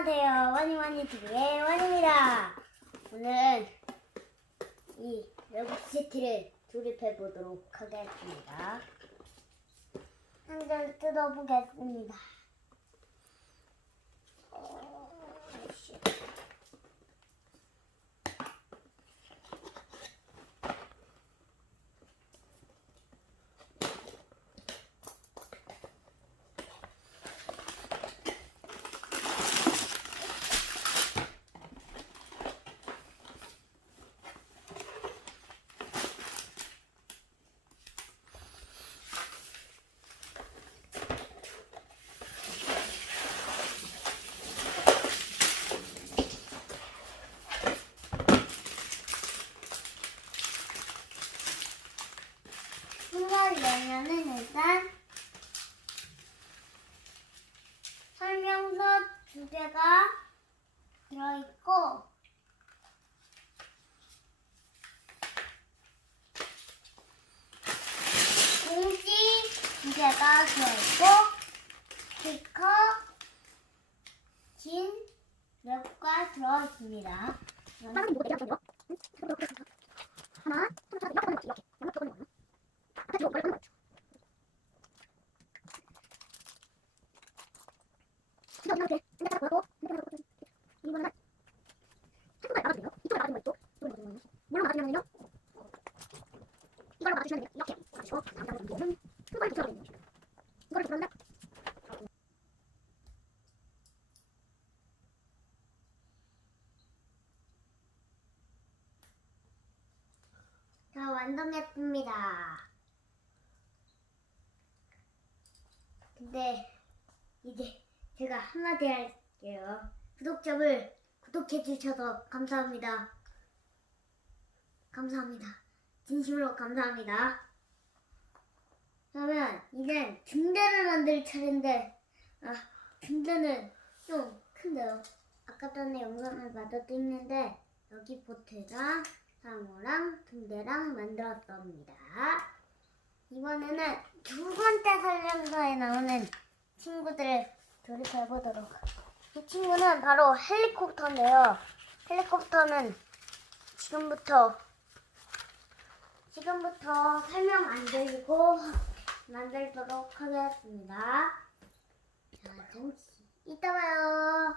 안녕하세요. 와니와니TV의 원입니다. 오늘 이 레고시티를 조립해 보도록 하겠습니다. 한장 뜯어보겠습니다. 신발 내면은 일단 설명서 두 개가 들어있고 공지 두 개가 들어있고 스티커 긴 랩과 들어있습니다. 이거 하나, 둘, 셋, 이렇게 이렇게 이렇게 이렇게 이렇게 앞에 이거 빨리 하는 거 이거 이렇게 근데 하나 보고 근데 하나 보고 이거는 한국에 나가주세요? 이쪽에 나가는 거 있죠 이쪽에 나가는 거 물론 나가주면요? 이걸로 나가주시면 돼요. 이렇게. 그렇죠 다음 다음 이거는 한 번에 붙여야 돼요 이거를 들었는데 다 완성했습니다. 근데 이제 제가 한마디 할게요. 구독자를 구독해 주셔서 감사합니다. 감사합니다. 진심으로 감사합니다. 그러면 이젠 등대를 만들 차례인데 아 등대는 좀 큰데요. 아까 전에 영상을 봐도 있는데 여기 보트랑 상어랑 등대랑 만들었답니다. 이번에는 두 번째 설명서에 나오는 친구들 을 조립해 보도록. 이 친구는 바로 헬리콥터인데요. 헬리콥터는 지금부터 지금부터 설명 안 드리고 만들도록 하겠습니다. 자, 잠시 이따 봐요.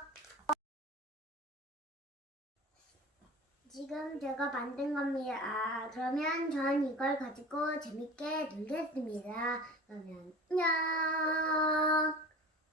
지금 제가 만든 겁니다. 아, 그러면 전 이걸 가지고 재밌게 놀겠습니다. 그러면 안녕.